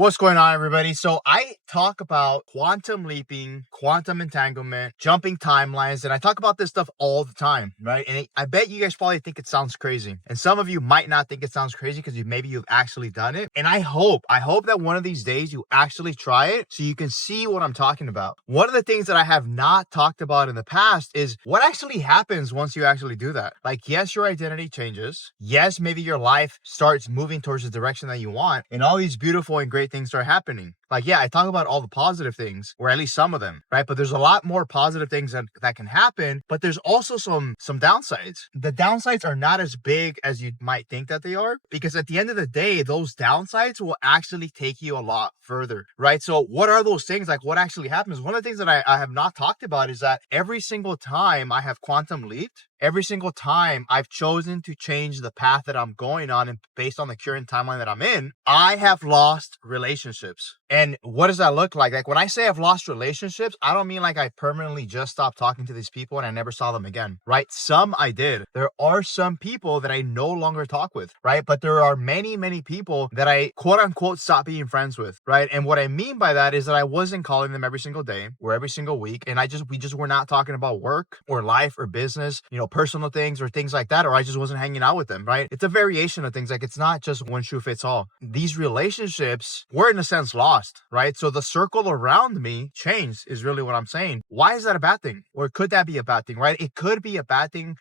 What's going on, everybody? So I talk about quantum leaping, quantum entanglement, jumping timelines, and I talk about this stuff all the time, right? And I bet you guys probably think it sounds crazy. And some of you might not think it sounds crazy because maybe you've actually done it. And I hope that one of these days you actually try it so you can see what I'm talking about. One of the things that I have not talked about in the past is what actually happens once you actually do that. Like, yes, your identity changes. Yes, maybe your life starts moving towards the direction that you want, and all these beautiful and great things start happening. Like, yeah, I talk about all the positive things, or at least some of them, right? But there's a lot more positive things that can happen, but there's also some downsides. The downsides are not as big as you might think that they are, because at the end of the day, those downsides will actually take you a lot further, right? So what are those things? Like, what actually happens? One of the things that I have not talked about is that every single time I have quantum leaped, every single time I've chosen to change the path that I'm going on and based on the current timeline that I'm in, I have lost relationships. And what does that look like? Like, when I say I've lost relationships, I don't mean like I permanently just stopped talking to these people and I never saw them again, right? Some I did. There are some people that I no longer talk with, right? But there are many, many people that I quote unquote stopped being friends with, right? And what I mean by that is that I wasn't calling them every single day or every single week. And we just were not talking about work or life or business, personal things or things like that, or I just wasn't hanging out with them, right? It's a variation of things. Like, it's not just one shoe fits all. These relationships were in a sense lost, right? So the circle around me changed is really what I'm saying. Why is that a bad thing? Or could that be a bad thing, right? It could be a bad thing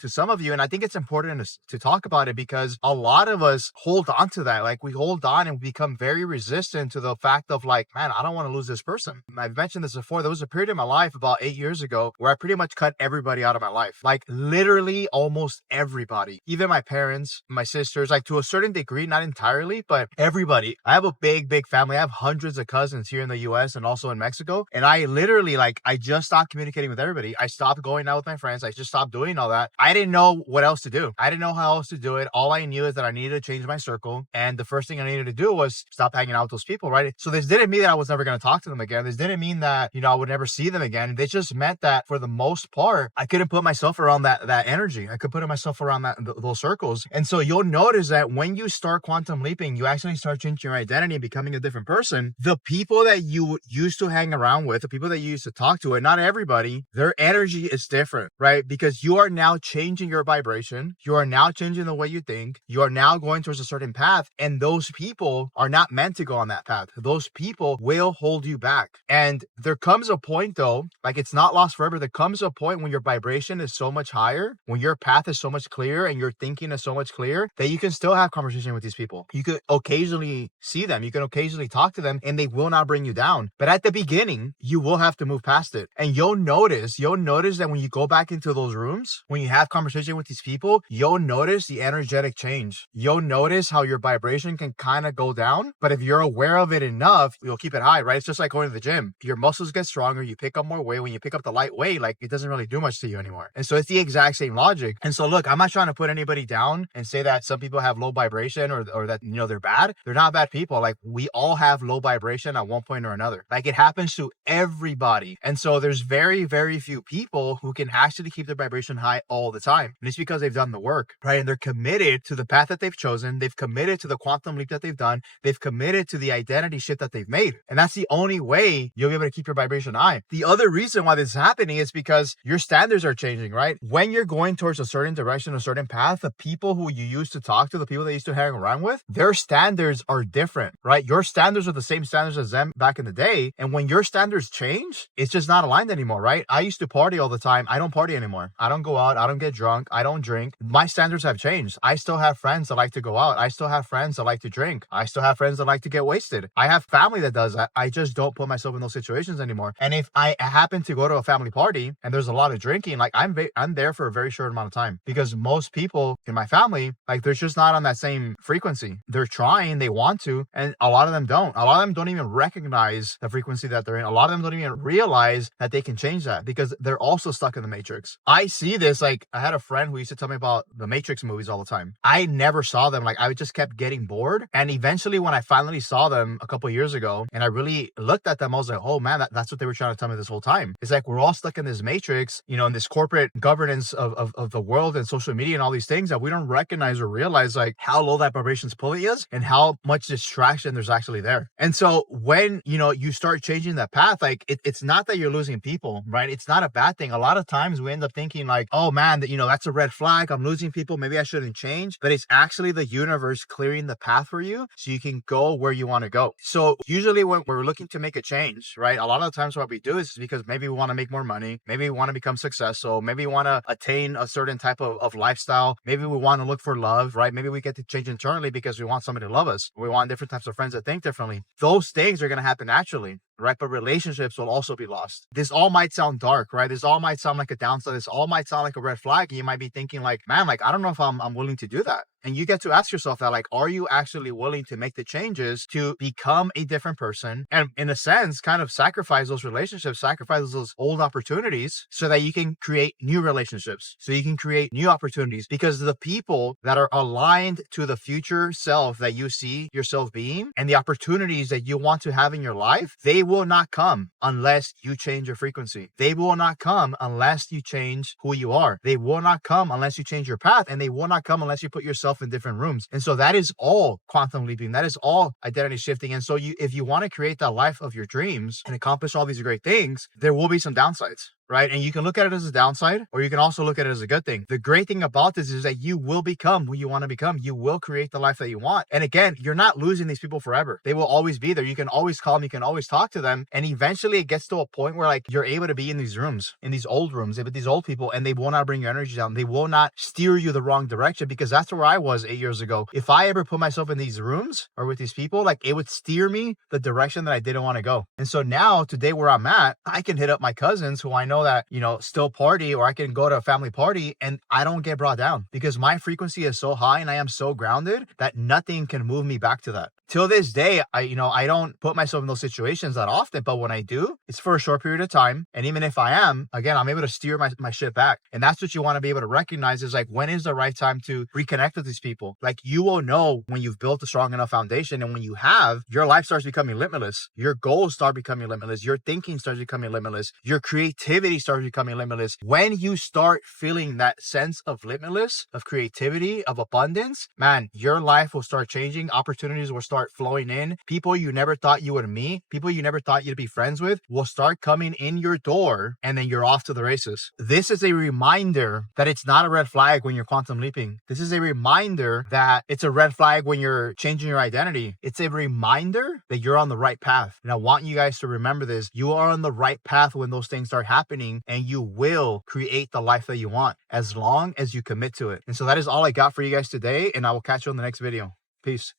to some of you. And I think it's important to talk about it because a lot of us hold on to that. Like, we hold on and become very resistant to the fact of like, man, I don't want to lose this person. I've mentioned this before. There was a period in my life about 8 years ago where I pretty much cut everybody out of my life. Like, literally almost everybody, even my parents, my sisters, like to a certain degree, not entirely, but everybody. I have a big family. I have hundreds of cousins here in the US and also in Mexico. And I literally, I just stopped communicating with everybody. I stopped going out with my friends. I just stopped doing all that. I didn't know what else to do. I didn't know how else to do it. All I knew is that I needed to change my circle. And the first thing I needed to do was stop hanging out with those people, right? So this didn't mean that I was never going to talk to them again. This didn't mean that, I would never see them again. This just meant that for the most part, I couldn't put myself around that energy. I could put myself around those circles. And so you'll notice that when you start quantum leaping, you actually start changing your identity and becoming a different person. The people that you used to hang around with, the people that you used to talk to, and not everybody, their energy is different, right? Because you are now changing your vibration. You are now changing the way you think. You are now going towards a certain path. And those people are not meant to go on that path. Those people will hold you back. And there comes a point though, like, it's not lost forever. There comes a point when your vibration is so much higher, when your path is so much clearer and your thinking is so much clearer, that you can still have conversation with these people. You could occasionally see them, you can occasionally talk to them, and they will not bring you down. But at the beginning, you will have to move past it. And you'll notice that when you go back into those rooms, when you have conversation with these people, you'll notice the energetic change. You'll notice how your vibration can kind of go down. But if you're aware of it enough, you'll keep it high, right? It's just like going to the gym. Your muscles get stronger, you pick up more weight. When you pick up the light weight, like, it doesn't really do much to you anymore. And so it's the exact same logic. And so look, I'm not trying to put anybody down and say that some people have low vibration or that, they're bad. They're not bad people. Like, we all have low vibration at one point or another. Like, it happens to everybody. And so there's very, very few people who can actually keep their vibration high all the time. And it's because they've done the work, right? And they're committed to the path that they've chosen. They've committed to the quantum leap that they've done. They've committed to the identity shift that they've made. And that's the only way you'll be able to keep your vibration high. The other reason why this is happening is because your standards are changing, right? When you're going towards a certain direction, a certain path, the people who you used to talk to, the people that you used to hang around with, their standards are different, right? Your standards are the same standards as them back in the day. And when your standards change, it's just not aligned anymore, right? I used to party all the time. I don't party anymore. I don't go out. I don't get drunk. I don't drink. My standards have changed. I still have friends that like to go out. I still have friends that like to drink. I still have friends that like to get wasted. I have family that does that. I just don't put myself in those situations anymore. And if I happen to go to a family party and there's a lot of drinking, like, I'm there for a very short amount of time, because most people in my family, like, they're just not on that same frequency. They're trying, they want to, and a lot of them don't. A lot of them don't even recognize the frequency that they're in. A lot of them don't even realize that they can change that because they're also stuck in the matrix. I see this, like, I had a friend who used to tell me about the Matrix movies all the time. I never saw them. Like, I just kept getting bored. And eventually when I finally saw them a couple years ago and I really looked at them, I was like, oh man, that's what they were trying to tell me this whole time. It's like, we're all stuck in this matrix, in this corporate governance of the world and social media and all these things that we don't recognize or realize, like, how low that vibration's pulling us and how much distraction there's actually there. are. And so when, you start changing that path, like it's not that you're losing people, right? It's not a bad thing. A lot of times we end up thinking like, oh man, that's a red flag. I'm losing people. Maybe I shouldn't change. But it's actually the universe clearing the path for you so you can go where you want to go. So usually when we're looking to make a change, right? A lot of the times what we do is because maybe we want to make more money. Maybe we want to become successful. Maybe we want to attain a certain type of lifestyle. Maybe we want to look for love, right? Maybe we get to change internally because we want somebody to love us. We want different types of friends that think differently. Those things are going to happen naturally, right? But relationships will also be lost. This all might sound dark, right? This all might sound like a downside. This all might sound like a red flag. And you might be thinking like, man, like, I don't know if I'm willing to do that. And you get to ask yourself that, like, are you actually willing to make the changes to become a different person? And in a sense, kind of sacrifice those relationships, sacrifice those old opportunities so that you can create new relationships, so you can create new opportunities, because the people that are aligned to the future self that you see yourself being and the opportunities that you want to have in your life, they will not come unless you change your frequency. They will not come unless you change who you are. They will not come unless you change your path, and they will not come unless you put yourself in different rooms. And so that is all quantum leaping. That is all identity shifting. And so if you want to create the life of your dreams and accomplish all these great things, there will be some downsides, right? And you can look at it as a downside, or you can also look at it as a good thing. The great thing about this is that you will become who you want to become. You will create the life that you want. And again, you're not losing these people forever. They will always be there. You can always call them. You can always talk to them. And eventually it gets to a point where like you're able to be in these rooms, in these old rooms, with these old people, and they will not bring your energy down. They will not steer you the wrong direction, because that's where I was 8 years ago. If I ever put myself in these rooms or with these people, like it would steer me the direction that I didn't want to go. And so now today where I'm at, I can hit up my cousins who I know that, still party, or I can go to a family party and I don't get brought down because my frequency is so high and I am so grounded that nothing can move me back to that. Till this day, I don't put myself in those situations that often, but when I do, it's for a short period of time. And even if I am, again, I'm able to steer my shit back. And that's what you want to be able to recognize, is like, when is the right time to reconnect with these people? Like, you will know when you've built a strong enough foundation. And when you have, your life starts becoming limitless. Your goals start becoming limitless. Your thinking starts becoming limitless. Your creativity starts becoming limitless. When you start feeling that sense of limitless, of creativity, of abundance, man, your life will start changing. Opportunities will start flowing in. People you never thought you would meet, people you never thought you'd be friends with, will start coming in your door, and then you're off to the races. This is a reminder that it's not a red flag when you're quantum leaping. This is a reminder that it's a red flag when you're changing your identity. It's a reminder that you're on the right path. And I want you guys to remember this. You are on the right path when those things start happening, and you will create the life that you want as long as you commit to it. And so that is all I got for you guys today, and I will catch you on the next video. Peace.